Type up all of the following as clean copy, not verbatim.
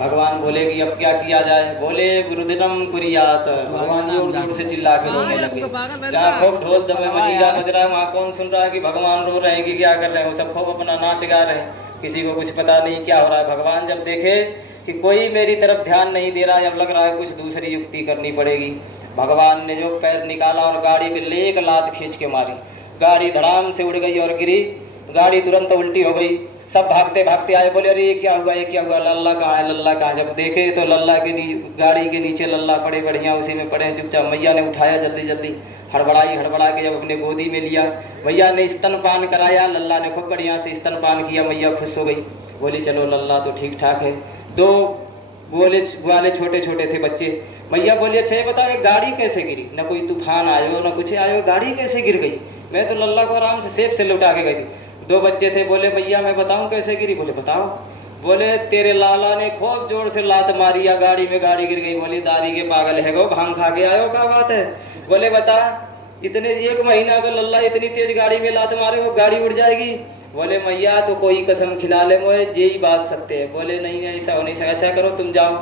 भगवान बोले कि अब क्या किया जाए। बोले गुरुदिनम कुरियात। भगवान जोर जोर से चिल्ला के रोने लगे। जहाँ खूब ढोल दमे मजीरा बज रहा है वहाँ कौन सुन रहा है कि भगवान रो रहे हैं कि क्या कर रहे हैं। वो सब खूब अपना नाच गा रहे हैं, किसी को कुछ पता नहीं क्या हो रहा है। भगवान जब देखे कि कोई मेरी तरफ ध्यान नहीं दे रहा है, अब लग रहा है कुछ दूसरी युक्ति करनी पड़ेगी। भगवान ने जो पैर निकाला और गाड़ी पे एक लात खींच के मारी, गाड़ी धड़ाम से उड़ गई और गिरी। गाड़ी तुरंत उल्टी हो गई। सब भागते भागते आए, बोले अरे ये क्या हुआ, ये क्या हुआ, लल्ला कहाँ है, लल्ला कहाँ है। जब देखे तो लल्ला के गाड़ी के नीचे लल्ला पड़े, बढ़िया उसी में पड़े चुपचाप। मैया ने उठाया जल्दी जल्दी, हड़बड़ा के जब अपने गोदी में लिया, मैया ने स्तनपान कराया। लल्ला ने खूब बढ़िया से स्तनपान किया। मैया खुश हो गई, बोली चलो लल्ला तो ठीक ठाक है। दो ग्वाले छोटे छोटे थे बच्चे। मैया बोली अच्छा ये बताओ ये गाड़ी कैसे गिरी, न कोई तूफान आयो न कुछ आयो, गाड़ी कैसे गिर गई। मैं तो लल्ला को आराम से सेफ से लौटा के गई थी। दो बच्चे थे, बोले मैया मैं बताऊं कैसे गिरी। बोले बताओ। बोले तेरे लाला ने खूब जोर से लात मारी या गाड़ी में गाड़ी गिर गई। बोली दारी के पागल है गो, भांग खा के आयो, क्या बात है। बोले बता इतने 1 महीना का लल्ला इतनी तेज गाड़ी में लात मारे वो गाड़ी उड़ जाएगी। बोले मैया तो कोई कसम खिला ले, मोए यही बात सत्य है। बोले नहीं ऐसा हो नहीं सकता। अच्छा करो तुम जाओ,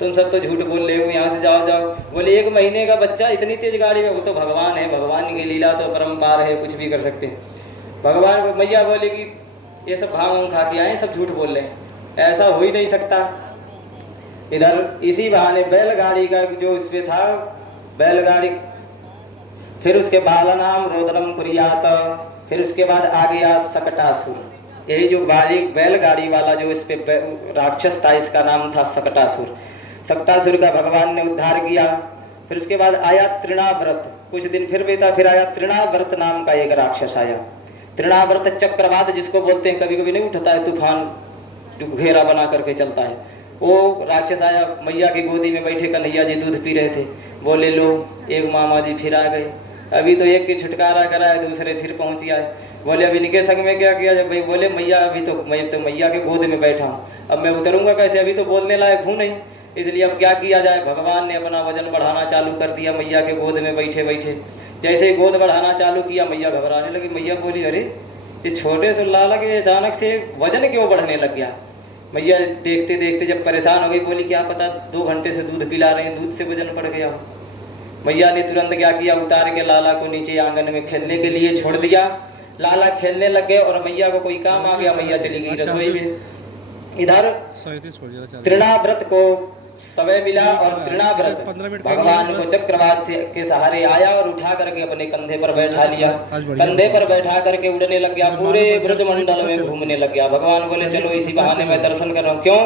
तुम सब तो झूठ बोल रहे हो, यहाँ से जाओ जाओ। बोले 1 महीने का बच्चा इतनी तेज गाड़ी में, वो तो भगवान है, भगवान की लीला तो परम्पार है, कुछ भी कर सकते हैं भगवान। मैया बोले कि ये सब भांग खा के आए, सब झूठ बोल रहे हैं, ऐसा हो ही नहीं सकता। इधर इसी बहाने बैलगाड़ी का जो इस पे था बैलगाड़ी, फिर उसके बाला नाम रोदनम कुरियात, फिर उसके बाद आ गया सकटासुर। यही जो बैलगाड़ी वाला जो इस पे राक्षस था इसका नाम था सकटासुर। सकटासुर का भगवान ने उद्धार किया। फिर उसके बाद आया तृणाव्रत, कुछ दिन फिर बीता, फिर आया तृणाव्रत नाम का एक राक्षस आया। तृणाव्रत चक्रवात जिसको बोलते हैं, कभी कभी नहीं उठता है तूफान, घेरा बना करके चलता है, वो राक्षस आया। मैया की गोदी में बैठे कन्हैया जी दूध पी रहे थे। बोले लो एक मामा जी फिर आ गए, अभी तो एक की छुटकारा कराया, दूसरे फिर पहुंच आए। बोले अब इनके संग में क्या किया जाए भाई। बोले मैया अभी तो मैं तो मैया के गोद में बैठा हूँ, अब मैं उतरूंगा कैसे, अभी तो बोलने लायक हूँ नहीं, इसलिए अब क्या किया जाए। भगवान ने अपना वजन बढ़ाना चालू कर दिया मैया के गोद में बैठे बैठे। जैसे ही गोद बढ़ाना चालू किया मैया घबराने लगी। मैया बोली अरे ये छोटे से लाला के अचानक से वजन क्यों बढ़ने लग गया। मैया देखते देखते जब परेशान हो गई, बोली क्या पता 2 घंटे से दूध पिला रहे हैं, दूध से वजन बढ़ गया हो। मैया ने तुरंत क्या किया, उतार के लाला को नीचे आंगन में खेलने के लिए छोड़ दिया। लाला खेलने लग गए और मैया को कोई काम आ गया, मैया चली गई रसोई में। इधर तृणाव्रत को समय मिला और तृणाव्रत भगवान को चक्रवात के सहारे आया और उठा करके अपने कंधे पर बैठा लिया। कंधे पर बैठा करके उड़ने लग गया, पूरे ब्रजमंडल में घूमने लग गया। भगवान बोले चलो इसी बहाने मैं दर्शन कर रहा हूँ। क्यों?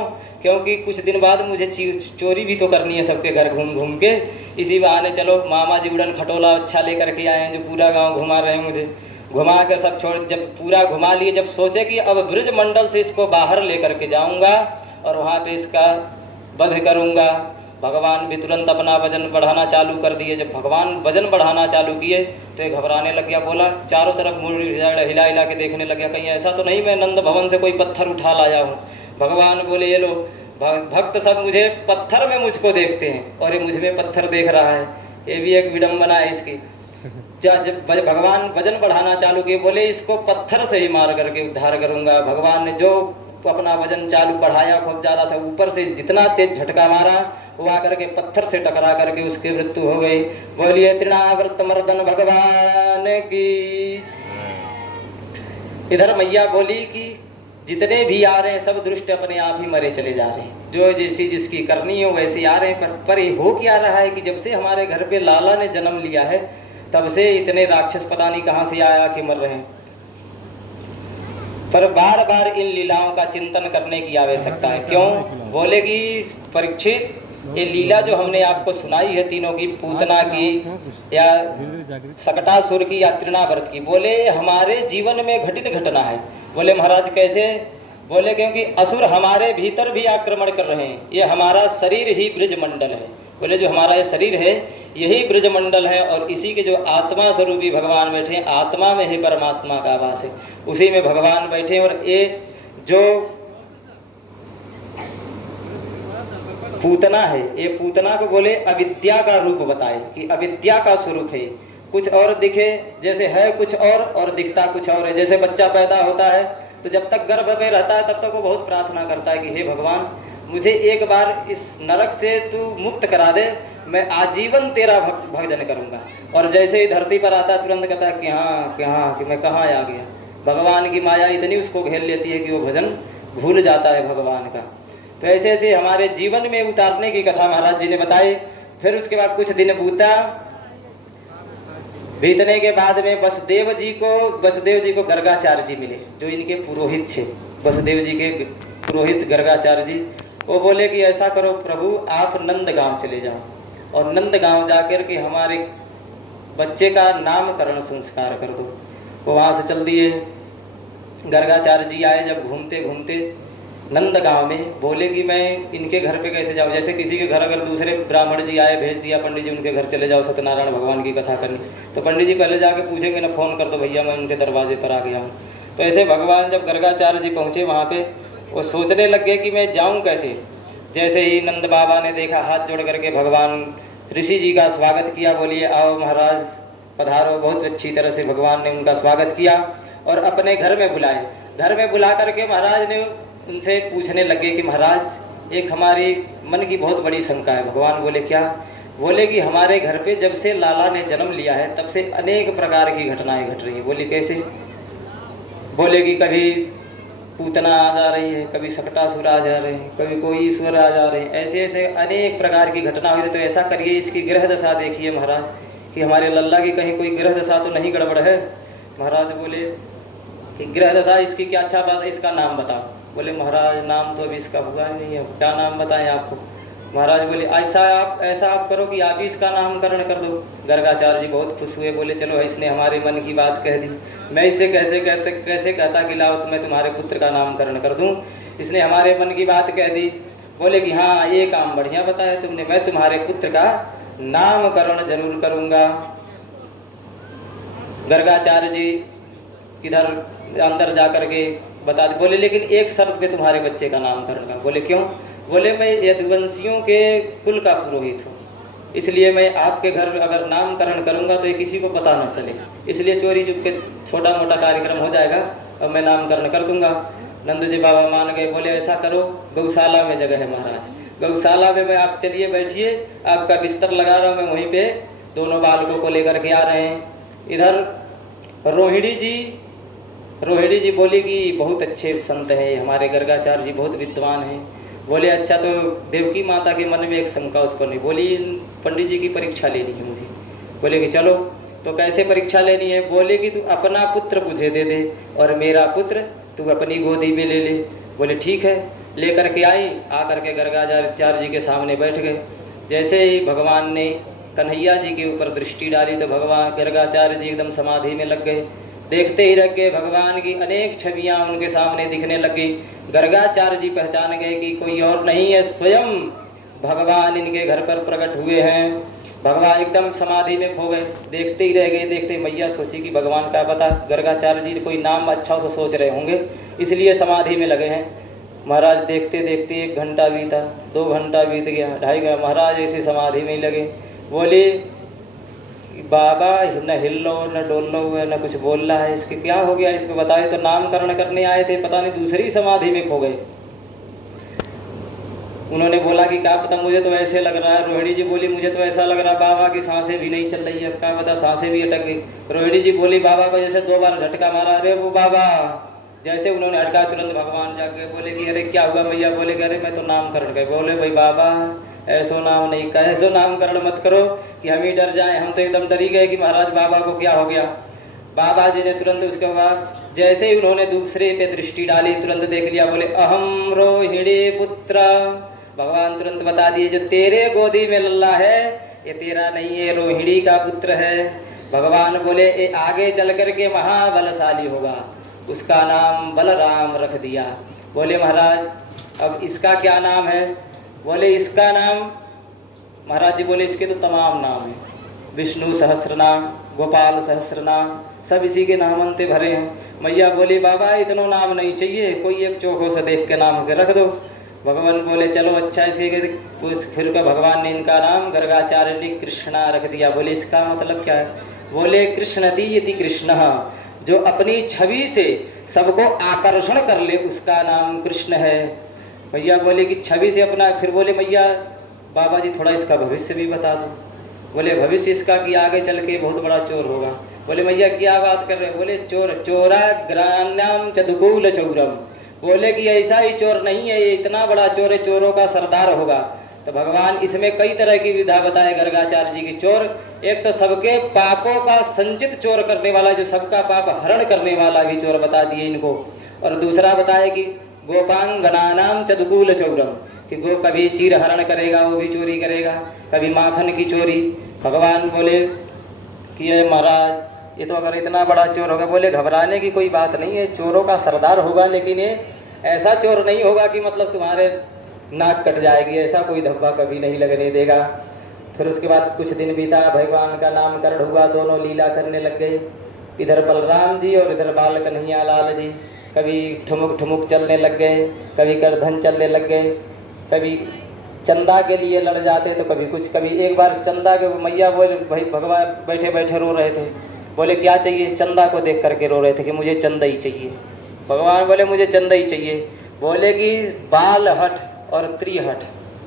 क्योंकि कुछ दिन बाद मुझे चोरी भी तो करनी है सबके घर घूम घूम के, इसी बहाने चलो मामा जी उड़न खटोला अच्छा लेकर के आए हैं जो पूरा गाँव घुमा रहे हैं मुझे। घुमा कर सब छोड़, जब पूरा घुमा लिए, जब सोचे कि अब ब्रजमंडल से इसको बाहर लेकर के जाऊंगा और वहाँ पे इसका वध करूंगा, भगवान भी तुरंत अपना वजन बढ़ाना चालू कर दिए। जब भगवान वजन बढ़ाना चालू किए तो ये घबराने लग गया। बोला चारों तरफ मुड़ हिला हिला के देखने लग गया, कहीं ऐसा तो नहीं मैं नंद भवन से कोई पत्थर उठा लाया हूँ। भगवान बोले ये लो भक्त सब मुझे पत्थर में मुझको देखते हैं और ये मुझ में पत्थर देख रहा है, ये भी एक विडम्बना है इसकी। जब भगवान वजन बढ़ाना चालू किए, बोले इसको पत्थर से ही मार करके उद्धार करूंगा। भगवान ने जो अपना वजन चालू बढ़ाया, खूब ज़्यादा सा ऊपर से जितना तेज झटका मारा वो आकर के पत्थर से टकरा करके उसकी मृत्यु हो गई। बोलिए तृणाव्रत मर्दन भगवान की। इधर मैया बोली कि जितने भी आ रहे हैं सब दुष्ट अपने आप ही मरे चले जा रहे हैं, जो जैसी जिसकी करनी हो वैसे आ रहे हैं। पर ये हो क्या रहा है कि जब से हमारे घर पे लाला ने जन्म लिया है तब से इतने राक्षस पता नहीं कहाँ से आया कि मर रहे हैं। पर बार बार इन लीलाओं का चिंतन करने की आवश्यकता है। क्यों? बोले कि परीक्षित ये लीला जो हमने आपको सुनाई है तीनों की, पूतना की या सकटासुर की या तृणाव्रत की, बोले हमारे जीवन में घटित घटना है। बोले महाराज कैसे? बोले क्योंकि असुर हमारे भीतर भी आक्रमण कर रहे हैं, ये हमारा शरीर ही ब्रजमंडल है। बोले जो हमारा ये शरीर है यही ब्रजमंडल है और इसी के जो आत्मा स्वरूपी भगवान बैठे हैं, आत्मा में ही परमात्मा का वास है, उसी में भगवान बैठे। और ये जो पूतना है, ये पूतना को बोले अविद्या का रूप बताए कि अविद्या का स्वरूप है। कुछ और दिखे जैसे है कुछ और दिखता कुछ और है। जैसे बच्चा पैदा होता है तो जब तक गर्भ में रहता है तब तक वो बहुत प्रार्थना करता है कि हे भगवान मुझे एक बार इस नरक से तू मुक्त करा दे, मैं आजीवन तेरा भजन करूँगा। और जैसे ही धरती पर आता तुरंत कहता है कि हाँ कि मैं कहाँ आ गया। भगवान की माया इतनी उसको घेर लेती है कि वो भजन भूल जाता है भगवान का। तो ऐसे ऐसे हमारे जीवन में उतारने की कथा महाराज जी ने बताई। फिर उसके बाद कुछ दिन बीतने के बाद में वसुदेव जी को गर्गाचार्य जी मिले, जो इनके पुरोहित थे। वसुदेव जी के पुरोहित गर्गाचार्य जी, वो बोले कि ऐसा करो प्रभु, आप नंदगांव चले जाओ और नंदगांव जाकर के हमारे बच्चे का नामकरण संस्कार कर दो। वो वहाँ से चल दिए। गर्गाचार्य जी आए जब घूमते घूमते नंदगांव में, बोले कि मैं इनके घर पे कैसे जाऊँ। जैसे किसी के घर अगर दूसरे ब्राह्मण जी आए, भेज दिया पंडित जी उनके घर चले जाओ सत्यनारायण भगवान की कथा करनी, तो पंडित जी पहले जाके पूछेंगे ना, फ़ोन कर दो भैया मैं उनके दरवाजे पर आ गया हूँ। तो ऐसे भगवान जब गर्गाचार्य जी पहुँचे वहाँ पे, वो सोचने लग गए कि मैं जाऊँ कैसे। जैसे ही नंद बाबा ने देखा, हाथ जोड़ करके भगवान ऋषि जी का स्वागत किया, बोलिए आओ महाराज पधारो। बहुत अच्छी तरह से भगवान ने उनका स्वागत किया और अपने घर में बुलाए। घर में बुला करके महाराज ने उनसे पूछने लगे कि महाराज एक हमारी मन की बहुत बड़ी शंका है। भगवान बोले क्या? बोले कि हमारे घर पे जब से लाला ने जन्म लिया है तब से अनेक प्रकार की घटनाएं घट रही है। बोले कैसे? बोले कि कभी पूतना आ जा रही है, कभी सकटासुर आ जा रहे हैं, कभी कोई ईश्वर आ जा रहे हैं, ऐसे ऐसे अनेक प्रकार की घटना हुई। तो ऐसा करिए इसकी ग्रह दशा देखिए महाराज कि हमारे लल्ला की कहीं कोई ग्रह दशा तो नहीं गड़बड़ है। महाराज बोले कि ग्रह दशा इसकी क्या? अच्छा बात है, इसका नाम बताओ। बोले महाराज नाम तो अभी इसका हुआ ही नहीं है, क्या नाम बताएं आपको? महाराज बोले ऐसा आप करो कि आप ही इसका नामकरण कर दो। गर्गाचार्य जी बहुत खुश हुए, बोले चलो इसने हमारे मन की बात कह दी, मैं इसे कैसे कहता कि लाओ तो मैं तुम्हारे पुत्र का नामकरण कर दूं। इसने हमारे मन की बात कह दी। बोले कि हाँ ये काम बढ़िया बताया तुमने, मैं तुम्हारे पुत्र का नामकरण जरूर करूँगा। गर्गाचार्य जी इधर अंदर जा कर के बता दे। बोले लेकिन एक शर्त पे तुम्हारे बच्चे का नामकरण का। बोले क्यों? बोले मैं यदुवंशियों के कुल का पुरोहित हूँ, इसलिए मैं आपके घर अगर नामकरण करूँगा तो ये किसी को पता न चले, इसलिए चोरी चुपके छोटा मोटा कार्यक्रम हो जाएगा और मैं नामकरण कर दूंगा। नंद जी बाबा मान गए। बोले ऐसा करो गौशाला में जगह है महाराज, गौशाला में मैं आप चलिए बैठिए, आपका बिस्तर लगा रहा हूँ मैं वहीं पे, दोनों बालकों को लेकर के आ रहे हैं। इधर रोहिणी जी बोली कि बहुत अच्छे संत हैं हमारे गर्गाचार्य जी, बहुत विद्वान हैं। बोले अच्छा तो देवकी माता के मन में एक शंका उत्पन्न हुई। बोली पंडित जी की परीक्षा लेनी है मुझे। बोले कि चलो। तो कैसे परीक्षा लेनी है? बोले कि तू अपना पुत्र मुझे दे दे और मेरा पुत्र तू अपनी गोदी में ले ले। बोले ठीक है। लेकर के आई, आकर के गर्गाचार्य जी के सामने बैठ गए। जैसे ही भगवान ने कन्हैया जी के ऊपर दृष्टि डाली तो भगवान गर्गाचार्य जी एकदम समाधि में लग गए। देखते ही रह गए, भगवान की अनेक छवियां उनके सामने दिखने लगी। गर्गाचार्य जी पहचान गए कि कोई और नहीं है, स्वयं भगवान इनके घर पर प्रकट हुए हैं। भगवान एकदम समाधि में खो गए, देखते ही रह गए। देखते मैया सोची कि भगवान का पता, गर्गाचार्य जी कोई नाम अच्छा से सोच रहे होंगे इसलिए समाधि में लगे हैं। महाराज देखते देखते 1 घंटा बीता, 2 घंटा बीत गया, 2.5 घंटा, महाराज ऐसे समाधि में ही लगे। बोले बाबा न हिल लो न डोल लो न कुछ बोल रहा है, इसके क्या हो गया, इसको बताए। तो नामकरण करने आए थे, पता नहीं दूसरी समाधि में खो गए। उन्होंने बोला कि क्या पता, मुझे तो ऐसे लग रहा है। रोहिणी जी बोली मुझे तो ऐसा लग रहा है बाबा की सांसें भी नहीं चल रही है, क्या पता सांसें भी अटक गई। रोहिणी जी बोली बाबा को जैसे 2 बार झटका मारा। अरे वो बाबा, जैसे उन्होंने हटका तुरंत भगवान जाके बोले कि अरे क्या हुआ मैया? बोले कि अरे मैं तो नामकरण कर। बोले भाई बाबा ऐसो नाम नहीं, कैसो नामकरण मत करो कि हम ही डर जाएं। हम तो एकदम डर ही गए कि महाराज बाबा को क्या हो गया। बाबा जी ने तुरंत उसके बाद जैसे ही उन्होंने दूसरे पे दृष्टि डाली तुरंत देख लिया। बोले अहम रोहिणी पुत्र। भगवान तुरंत बता दिए जो तेरे गोदी में लल्ला है ये तेरा नहीं है, रोहिणी का पुत्र है। भगवान बोले ये आगे चल कर के महाबलशाली होगा, उसका नाम बलराम रख दिया। बोले महाराज अब इसका क्या नाम है? बोले इसका नाम, महाराज जी बोले इसके तो तमाम नाम हैं, विष्णु सहस्र नाम, गोपाल सहस्र नाम, सब इसी के नाम अंते भरे हैं। मैया बोली बाबा इतना नाम नहीं चाहिए, कोई एक चौकों से देख के नाम के रख दो। भगवान बोले चलो अच्छा इसी के। फिर का भगवान ने इनका नाम गर्गाचार्य ने कृष्णा रख दिया। बोले इसका मतलब क्या है? बोले कृष्ण दीयति कृष्ण, जो अपनी छवि से सबको आकर्षण कर ले उसका नाम कृष्ण है। मैया बोले कि छवि से अपना, फिर बोले मैया बाबा जी थोड़ा इसका भविष्य भी बता दो। बोले भविष्य इसका कि आगे चल के बहुत बड़ा चोर होगा। बोले मैया क्या बात कर रहे हो? बोले चोर चोरा ग्रान्याम चदुकूल चौरम, बोले कि ऐसा ही चोर नहीं है, ये इतना बड़ा चोर है, चोरों का सरदार होगा। तो भगवान इसमें कई तरह की विधा बताए गर्गाचार्य जी की। चोर एक तो सबके पापों का संचित चोर करने वाला, जो सबका पाप हरण करने वाला भी चोर बता दिए इनको। और दूसरा बताया कि गोपांगनानाम चदुकूल चौरम, कि गो कभी चीर हरण करेगा वो भी चोरी करेगा, कभी माखन की चोरी। भगवान बोले कि ये महाराज ये तो अगर इतना बड़ा चोर होगा, बोले घबराने की कोई बात नहीं है, चोरों का सरदार होगा, लेकिन ये ऐसा चोर नहीं होगा कि मतलब तुम्हारे नाक कट जाएगी, ऐसा कोई धब्बा कभी नहीं लगने देगा। फिर उसके बाद कुछ दिन बीता, भगवान का नामकरण हुआ, दोनों लीला करने लग गए। इधर बलराम जी और इधर बाल कन्हैया लाल जी, कभी ठुमुक ठुमुक चलने लग गए, कभी करधन चलने लग गए, कभी चंदा के लिए लड़ जाते तो कभी कुछ। कभी एक बार चंदा के मैया बोले, भाई भगवान बैठे बैठे रो रहे थे, बोले क्या चाहिए? चंदा को देख करके रो रहे थे कि मुझे चंदा ही चाहिए। भगवान बोले मुझे चंदा ही चाहिए। बोले कि बाल हट और त्रिहट,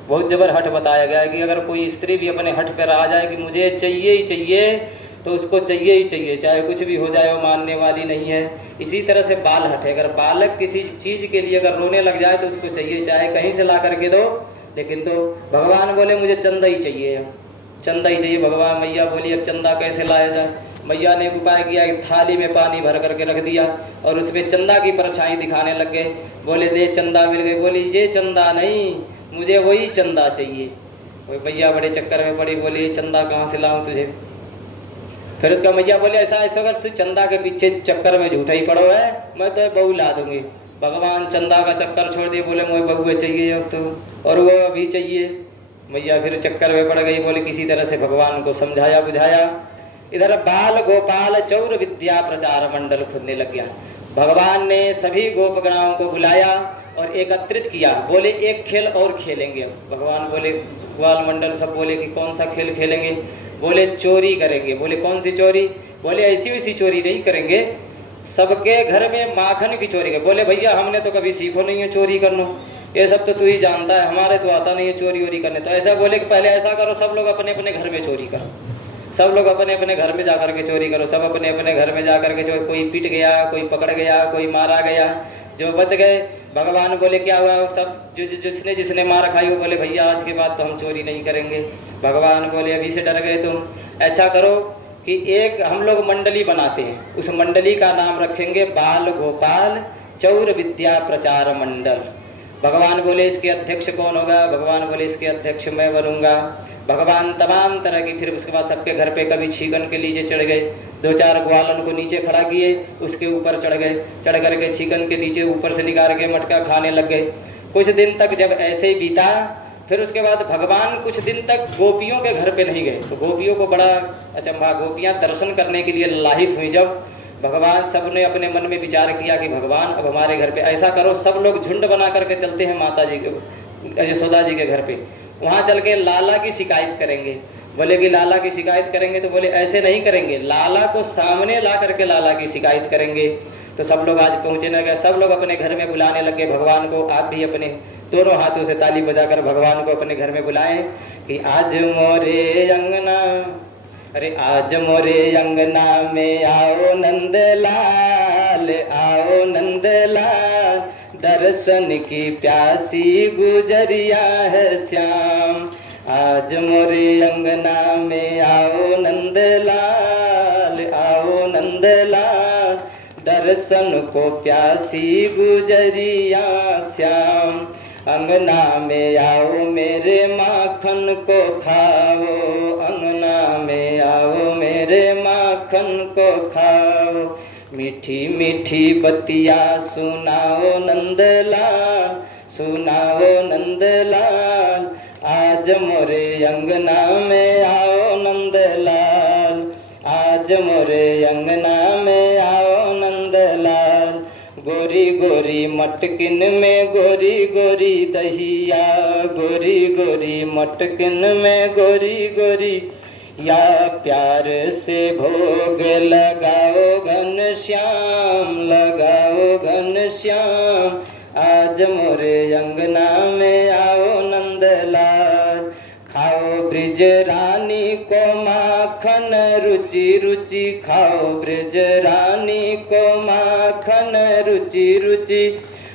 बहुत जबर हट बताया गया है कि अगर कोई स्त्री भी अपने हट पर आ जाए कि मुझे चाहिए ही चाहिए, तो उसको चाहिए ही चाहिए, चाहे कुछ भी हो जाए, वो मानने वाली नहीं है। इसी तरह से बाल हट है, अगर बालक किसी चीज़ के लिए अगर रोने लग जाए तो उसको चाहिए, चाहे कहीं से ला करके दो, लेकिन तो भगवान बोले मुझे चंदा ही चाहिए, चंदा ही चाहिए। भगवान मैया बोली अब चंदा कैसे लाया जाए? मैया ने एक उपाय किया कि थाली में पानी भर करके रख दिया और उसमें चंदा की परछाई दिखाने लग गए। बोले दे चंदा मिल गई। बोली ये चंदा नहीं, मुझे वही चंदा चाहिए। वही मैया बड़े चक्कर में पड़ी, बोली ये चंदा कहाँ से लाऊं तुझे? फिर उसका मैया बोले ऐसा ऐसा अगर तू चंदा के पीछे चक्कर में झूठा ही पड़ो है, मैं तो बहू ला दूंगी। भगवान चंदा का चक्कर छोड़ दिए, बोले मुझे बहुए चाहिए अब तो, और वो अभी चाहिए। मैया फिर चक्कर में पड़ गई, बोले किसी तरह से भगवान को समझाया बुझाया। इधर बाल गोपाल चौर विद्या प्रचार मंडल खुलने लग गया। भगवान ने सभी गोपगणाओं को बुलाया और एकत्रित किया। बोले एक खेल और खेलेंगे। भगवान बोले, ग्वाल मंडल सब बोले कि कौन सा खेल खेलेंगे? बोले चोरी करेंगे। बोले कौन सी चोरी? बोले ऐसी वैसी चोरी नहीं करेंगे, सबके घर में माखन की चोरी कर। बोले भैया हमने तो कभी सीखो नहीं है चोरी करना, ये सब तो तू ही जानता है, हमारे तो आता नहीं है चोरी वोरी करने। तो ऐसा बोले कि पहले ऐसा करो, सब लोग अपने अपने घर में चोरी करो, सब लोग अपने अपने घर में जाकर के चोरी करो। सब अपने अपने घर में जाकर के चोरी, कोई पिट गया, कोई पकड़ गया, कोई मारा गया, जो बच गए। भगवान बोले क्या हुआ? सब जिसने जिसने मार खाई वो बोले भैया आज के बाद तो हम चोरी नहीं करेंगे। भगवान बोले अभी से डर गए तुम, ऐसा करो कि एक हम लोग मंडली बनाते हैं, उस मंडली का नाम रखेंगे बाल गोपाल चौर विद्या प्रचार मंडल। भगवान बोले इसके अध्यक्ष कौन होगा? भगवान बोले इसके अध्यक्ष मैं बनूंगा। भगवान तमाम तरह की, फिर उसके बाद सबके घर पे कभी छीगन के नीचे चढ़ गए, दो चार ग्वालन को नीचे खड़ा किए, उसके ऊपर चढ़ गए, चढ़ करके छीगन के नीचे ऊपर से निकाल के मटका खाने लग गए। कुछ दिन तक जब ऐसे ही बीता, फिर उसके बाद भगवान कुछ दिन तक गोपियों के घर पे नहीं गए। तो गोपियों को बड़ा अचंभा, गोपियाँ दर्शन करने के लिए लाहित हुई। जब भगवान सब ने अपने मन में विचार किया कि भगवान अब हमारे घर पे ऐसा करो, सब लोग झुंड बना करके चलते हैं माता जी के, यशोदा जी के घर पे, वहाँ चल के लाला की शिकायत करेंगे। बोले कि लाला की शिकायत करेंगे? तो बोले ऐसे नहीं करेंगे, लाला को सामने ला करके लाला की शिकायत करेंगे। तो सब लोग आज पहुँचे न गए, सब लोग अपने घर में बुलाने लगे भगवान को। आप भी अपने दोनों हाथों से ताली बजाकर भगवान को अपने घर में बुलाएं कि आज मोरे अंगना, अरे आज मोरे अंगना में आओ नंदलाल, आओ नंदलाल, दर्शन की प्यासी गुजरिया है श्याम। आज मोरे अंगना में आओ नंदलाल, आओ नंदलाल, दर्शन को प्यासी गुजरिया श्याम। अंगना में आओ मेरे माखन को खाओ, अंगना में आओ मेरे माखन को खाओ, मीठी मीठी बतिया सुनाओ नंदलाल, सुनाओ नंदलाल, आज मोरे अंगना में आओ नंदलाल, आज मोरे अंगना में आओ नंदलाल। गोरी गोरी मटकिन में गोरी गोरी दहिया, गोरी गोरी मटकिन में गोरी गोरी, या प्यार से भोग लगाओ घनश्याम, लगाओ घनश्याम, आज मोरे अंगना में आओ नंदलाल। खाओ ब्रिज रानी को माखन रुचि रुचि, खाओ ब्रिज रानी को माखन रुचि रुचि,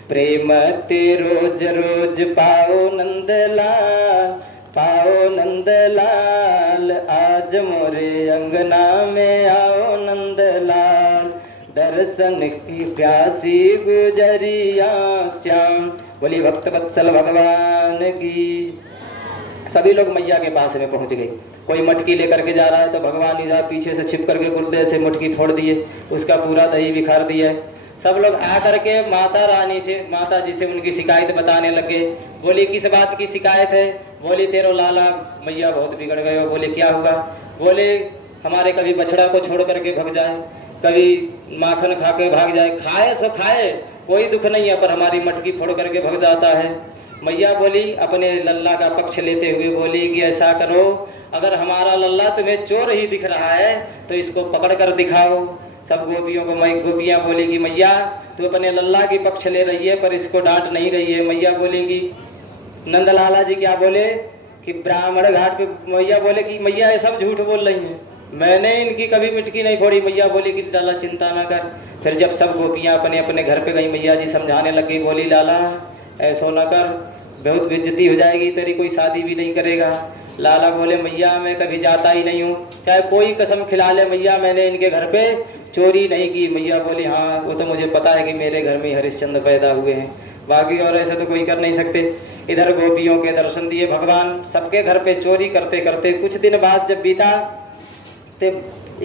प्रेम ते रोज रोज पाओ नंदलाल, पाओ नंदलाल। आज मोरे अंगना में आओ नंदलाल, दर्शन की प्यासी गुजरिया श्याम। बोली भक्त वत्सल भगवान की। सभी लोग मैया के पास में पहुंच गए। कोई मटकी लेकर के जा रहा है तो भगवान इधर पीछे से छिप करके गुर्दे से मटकी फोड़ दिए, उसका पूरा दही बिखार दिया। सब लोग आ करके माता रानी से, माता जी से उनकी शिकायत बताने लगे। बोली किस बात की शिकायत है? बोली तेरो लाला मैया बहुत बिगड़ गए हो। बोले क्या हुआ? बोले हमारे कभी बछड़ा को छोड़ करके भग जाए, कभी माखन खा के भाग जाए, खाए सो खाए कोई दुख नहीं है, पर हमारी मटकी फोड़ करके भग जाता है। मैया बोली अपने लल्ला का पक्ष लेते हुए बोली कि ऐसा करो, अगर हमारा लल्ला तुम्हें चोर ही दिख रहा है तो इसको पकड़ कर दिखाओ। सब गोपियों को गोपियाँ बोली कि मैया तू अपने लल्ला की पक्ष ले रही है पर इसको डांट नहीं रही है। मैया बोलेगी, नंदलाला जी क्या बोले कि ब्राह्मण घाट पे, मैया बोले कि मैया ये सब झूठ बोल रही हैं, मैंने इनकी कभी मिटकी नहीं फोड़ी। मैया बोली कि लाला चिंता ना कर। फिर जब सब गोपियाँ अपने अपने घर पे गई, मैया जी समझाने लगी। बोली लाला ऐसा ना कर, बहुत बेइज्जती हो जाएगी तेरी, कोई शादी भी नहीं करेगा। लाला बोले मैया मैं कभी जाता ही नहीं हूँ, चाहे कोई कसम खिला ले मैया मैंने इनके घर पे चोरी नहीं की। मैया बोली हाँ वो तो मुझे पता है कि मेरे घर में हरिश्चंद्र पैदा हुए हैं, बाकी और ऐसे तो कोई कर नहीं सकते। इधर गोपियों के दर्शन दिए भगवान, सबके घर पे चोरी करते करते कुछ दिन बाद जब बीता तो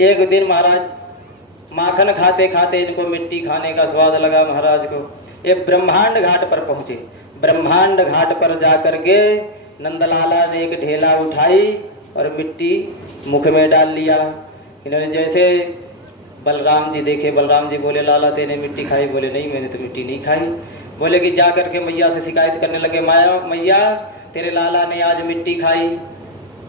एक दिन महाराज माखन खाते खाते इनको मिट्टी खाने का स्वाद लगा महाराज को। ये ब्रह्मांड घाट पर पहुँचे। ब्रह्मांड घाट पर जाकर के नंदलाला ने एक ढेला उठाई और मिट्टी मुख में डाल लिया। इन्होंने जैसे बलराम जी देखे, बलराम जी बोले लाला तेने मिट्टी खाई? बोले नहीं मैंने तो मिट्टी नहीं खाई। बोले कि जा करके मैया से शिकायत करने लगे, मैया तेरे लाला ने आज मिट्टी खाई।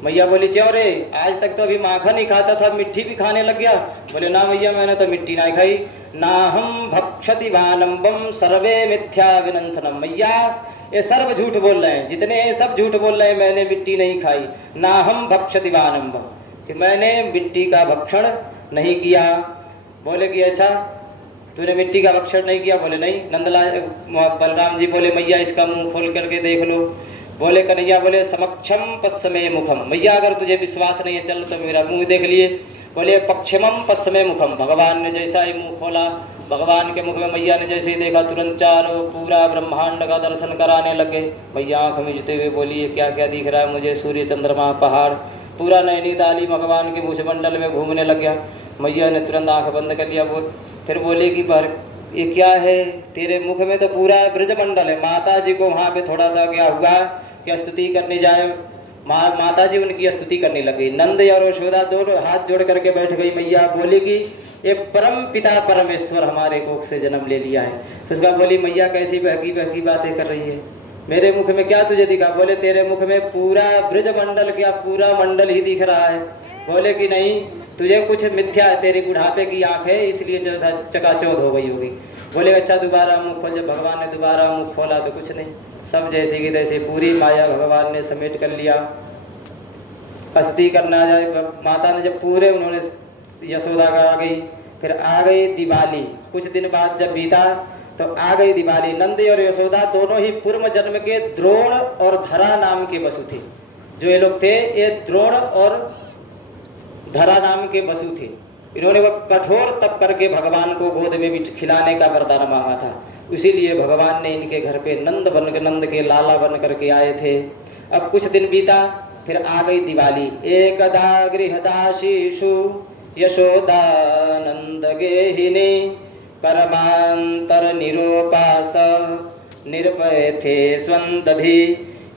मैया बोली क्यों रे, आज तक तो अभी माखन ही खाता था, मिट्टी भी खाने लग गया? बोले ना मैया मैंने तो मिट्टी नहीं खाई। ना हम भक्षति वानम्बम सर्वे मिथ्या विनंसनम। मैया ये सर्व झूठ बोल रहे हैं, जितने सब झूठ बोल रहे हैं, मैंने मिट्टी नहीं खाई। ना हम भक्षति वानम्बम, कि मैंने मिट्टी का भक्षण नहीं किया। बोले कि अच्छा तूने मिट्टी का भक्षण नहीं किया? बोले नहीं। नंदलाल बलराम जी बोले मैया इसका मुंह खोल करके देख लो। बोले कन्हैया बोले समक्षम पश्चिमे मुखम। मैया अगर तुझे विश्वास नहीं है चल तो मेरा मुंह देख लिए। बोले पश्चिमम पश्चिमे मुखम। भगवान ने जैसा ही मुंह खोला, भगवान के मुख में मैया ने जैसे ही देखा तुरंत चारों पूरा ब्रह्मांड का दर्शन कराने लगे। मैया आँख मिचते हुए बोली क्या क्या दिख रहा है मुझे? सूर्य चंद्रमा पहाड़ पूरा नैनीताली भगवान के मुझमंडल में घूमने लग गया। मैया ने तुरंत आँख बंद कर लिया। फिर बोले कि ये क्या है? तेरे मुख में तो पूरा ब्रजमंडल है। माता जी को वहाँ पे थोड़ा सा क्या हुआ कि स्तुति करने जाए, माता जी उनकी स्तुति करने लगी। नंद और यशोदा दोनों हाथ जोड़ करके बैठ गई। मैया बोली कि ये परम पिता परमेश्वर हमारे कोख से जन्म ले लिया है। तो उसका बोली मैया कैसी बहकी बहकी बातें कर रही है, मेरे मुख में क्या तुझे दिखा? बोले तेरे मुख में पूरा ब्रजमंडल, क्या पूरा मंडल ही दिख रहा है। बोले कि नहीं तुझे कुछ मिथ्या है, तेरी बुढ़ापे की आँख है इसलिए चकाचौंध हो गई होगी। बोले अच्छा दोबारा मुँह खोल। जब भगवान ने दोबारा मुँह खोला तो कुछ नहीं, सब जैसे की तैसे पूरी माया भगवान ने समेट कर लिया। स्तुति करना जाए माता ने जब पूरे उन्होंने यशोदा का आ गई। फिर आ गई दिवाली। कुछ दिन बाद जब बीता तो आ गई दिवाली। नंद और यशोदा दोनों ही पूर्व जन्म के द्रोण और धरा नाम के वसु थे। जो ये लोग थे ये द्रोण और धरा नाम के वसु थे। इन्होंने वह कठोर तप करके भगवान को गोद में भी खिलाने का वरदान मांगा था, इसीलिए भगवान ने इनके घर पे नंद के लाला बन करके आए थे। अब कुछ दिन बीता, फिर आ गई दिवाली। एकदा गृहदासीषु यशोदानंद गेहिनी कर्मांतर निरोपास निरपय थे स्वंदधि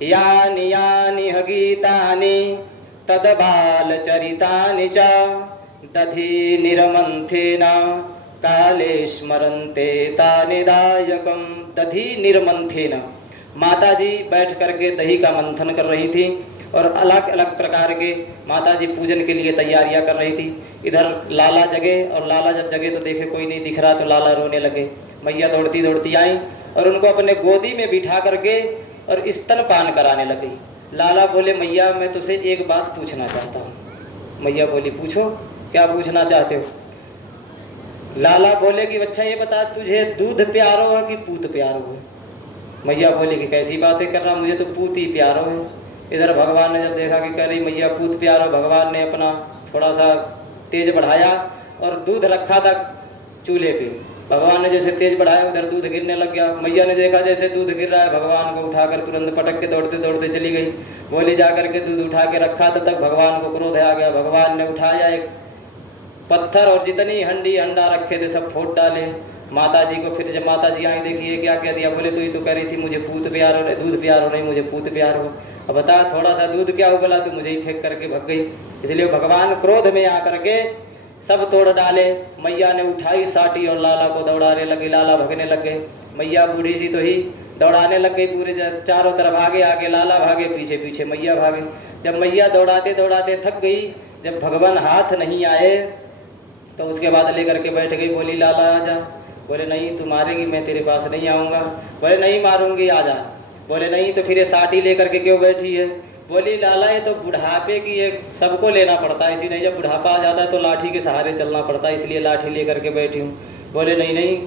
यानि यानि गीतानि तद बाल चरितानि च दधि निरमंथेन काले स्मरन्ते तानि दायकम। दधि निर्मंथेन, माता जी बैठ करके दही का मंथन कर रही थी और अलग अलग प्रकार के माता जी पूजन के लिए तैयारियां कर रही थी। इधर लाला जगे और लाला जब जगे तो देखे कोई नहीं दिख रहा तो लाला रोने लगे। मैया दौड़ती दौड़ती आई और उनको अपने गोदी में बिठा करके और स्तनपान कराने लग गई। लाला बोले मैया मैं तुझसे एक बात पूछना चाहता हूँ। मैया बोली पूछो, क्या पूछना चाहते हो? लाला बोले कि बच्चा ये बता तुझे दूध प्यारो है कि पूत प्यारो है? मैया बोली कि कैसी बातें कर रहा, मुझे तो पूत ही प्यारो है। इधर भगवान ने जब देखा कि कह रही मैया पूत प्यारो, भगवान ने अपना थोड़ा सा तेज बढ़ाया और दूध रखा था चूल्हे पे। भगवान ने जैसे तेज बढ़ाया उधर दूध गिरने लग गया। मैया ने देखा जैसे दूध गिर रहा है, भगवान को उठाकर तुरंत पटक के दौड़ते दौड़ते चली गई। बोली जा करके दूध उठा के रखा, तब तक भगवान को क्रोध आ गया। भगवान ने उठाया एक पत्थर और जितनी हंडी अंडा रखे थे सब फोड़ डाले। माता जी को फिर जब माता जी आई देखिए क्या कह दिया, बोले तू ही तो कह रही थी मुझे पूत प्यार हो, दूध प्यार हो, नहीं मुझे पूत प्यार हो। अब बता थोड़ा सा दूध क्या उबला तो मुझे ही फेंक करके भग गई। इसलिए भगवान क्रोध में आकर के सब तोड़ डाले। मैया ने उठाई साटी और लाला को दौड़ाने लगी। लाला भगने लग गए। मैया बूढ़ी सी तो ही दौड़ाने लग गई, पूरे चारों तरफ आगे आगे लाला भागे, पीछे पीछे मैया भागे। जब मैया दौड़ाते दौड़ाते थक गई, जब भगवान हाथ नहीं आए तो उसके बाद लेकर के बैठ गई। बोली लाला आजा। बोले नहीं तू मारेगी, मैं तेरे पास नहीं आऊँगा। बोले नहीं मारूंगी, आजा। बोले नहीं तो फिर ये साटी लेकर के क्यों बैठी है? बोली लाला ये तो बुढ़ापे की एक सबको लेना पड़ता है, इसी नहीं जब बुढ़ापा आ जाता है तो लाठी के सहारे चलना पड़ता है, इसलिए लाठी लेकर के बैठी हूँ। बोले नहीं नहीं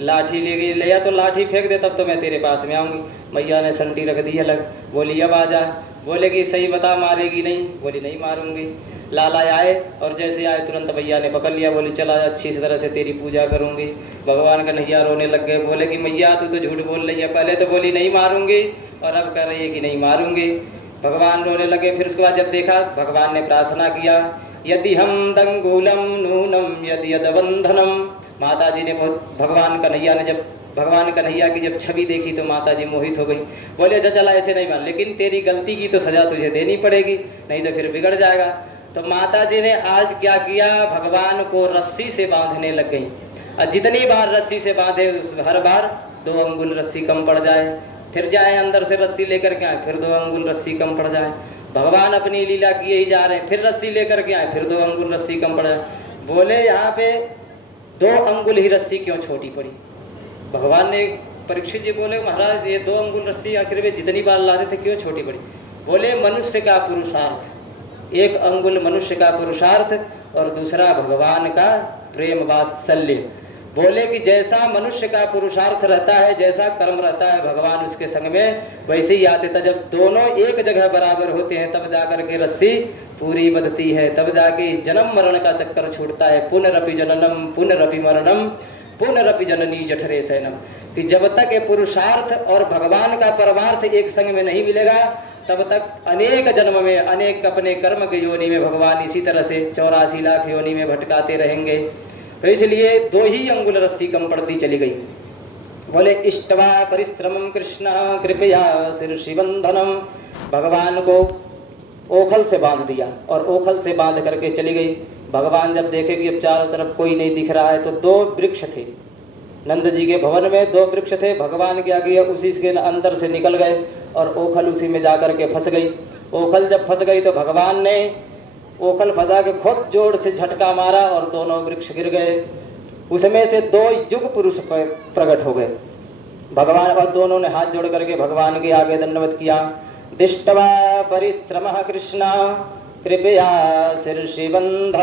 लाठी ले गई, ले या तो लाठी फेंक दे तब तो मैं तेरे पास में आऊँगी। मैया ने संटी रख दी अलग। बोली अब आजा। बोले कि सही बता मारेगी नहीं? बोली नहीं मारूंगी। लाला आए और जैसे आए तुरंत मैया ने पकड़ लिया। बोली चला अच्छी तरह से तेरी पूजा करूंगी। भगवान का नैया रोने लग गए। बोले कि मैया तू तो झूठ बोल रही है, पहले तो बोली नहीं मारूंगी और अब कह रही है कि नहीं मारूंगी। भगवान रोने लगे। फिर उसके बाद जब देखा भगवान ने प्रार्थना किया, यदि हम दंगूलम नूनम यदि यदबंधनम। माता जी ने बहुत भगवान कन्हैया ने जब भगवान कन्हैया की जब छवि देखी तो माता जी मोहित हो गई। बोले अच्छा चला ऐसे नहीं मान, लेकिन तेरी गलती की तो सजा तुझे देनी पड़ेगी, नहीं तो फिर बिगड़ जाएगा। तो माता जी ने आज क्या किया, भगवान को रस्सी से बांधने लग गई। और जितनी बार रस्सी से बांधे हर बार 2 अंगुल रस्सी कम पड़ जाए, फिर जाए अंदर से रस्सी लेकर के आए, फिर 2 अंगुल रस्सी कम पड़ जाए। भगवान अपनी लीला किए ही जा रहे हैं, फिर रस्सी लेकर के आए, फिर 2 अंगुल रस्सी कम पड़ जाए। बोले यहाँ पे 2 अंगुल ही रस्सी क्यों छोटी पड़ी? भगवान ने परीक्षित जी बोले महाराज ये 2 अंगुल रस्सी आखिर में जितनी बार लाते थे क्यों छोटी पड़ी? बोले मनुष्य का पुरुषार्थ, 1 अंगुल मनुष्य का पुरुषार्थ और दूसरा भगवान का प्रेम वात्सल्य। बोले कि जैसा मनुष्य का पुरुषार्थ रहता है, जैसा कर्म रहता है, भगवान उसके संग में वैसे ही आते था। जब दोनों एक जगह बराबर होते हैं तब जाकर के रस्सी पूरी बंधती है, तब जाके जन्म मरण का चक्कर छूटता है। पुनरपि जननम पुनरपि मरणम पुनरपि जननी जठरे शयनम। कि जब तक ये पुरुषार्थ और भगवान का परमार्थ एक संग में नहीं मिलेगा तब तक अनेक जन्म में अनेक अपने कर्म के योनि में भगवान इसी तरह से 84 लाख योनि में भटकाते रहेंगे। तो इसलिए 2 ही अंगुल रस्सी कम पड़ती चली गई। बोले इष्टवा परिश्रमम कृष्ण कृपया शीर्षि बंधनम। भगवान को ओखल से बांध दिया और ओखल से बांध करके चली गई। भगवान जब देखे कि अब चारों तरफ कोई नहीं दिख रहा है तो 2 वृक्ष थे नंद जी के भवन में, 2 वृक्ष थे। भगवान क्या किया उसी के अंदर से निकल गए और ओखल उसी में जाकर के फंस गई। ओखल जब फंस गई तो भगवान ने ओखल फंसा के खूब जोर से झटका मारा और दोनों वृक्ष गिर गए। उसमें से 2 युग पुरुष प्रकट हो गए भगवान, और दोनों ने हाथ जोड़ करके भगवान के आगे दंडवत किया। दिष्टवा परिश्रमः कृष्ण कृपया शीर्षि बंधनम।